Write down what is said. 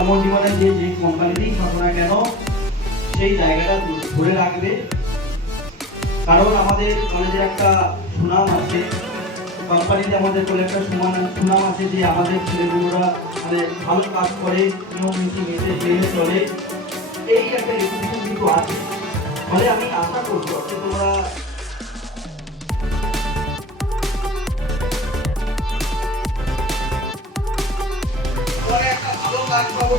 আমার জীবনে যে যে কোম্পানিতেই থাকো না কেন সেই জায়গাটা ধরে রাখবে, কারণ আমাদের কলেজের একটা সুনাম আছে, কোম্পানিতে আমাদের বলে একটা সুনাম আছে যে আমাদের ছেলেগুলোরা মানে ভালো কাজ করে, নিয়ম নীতি মেনে চলে, এই একটা রেপুটেশন কিন্তু আছে। ফলে আমি আশা করবো যে তোমরা একটা ভালো কাজ পাবো।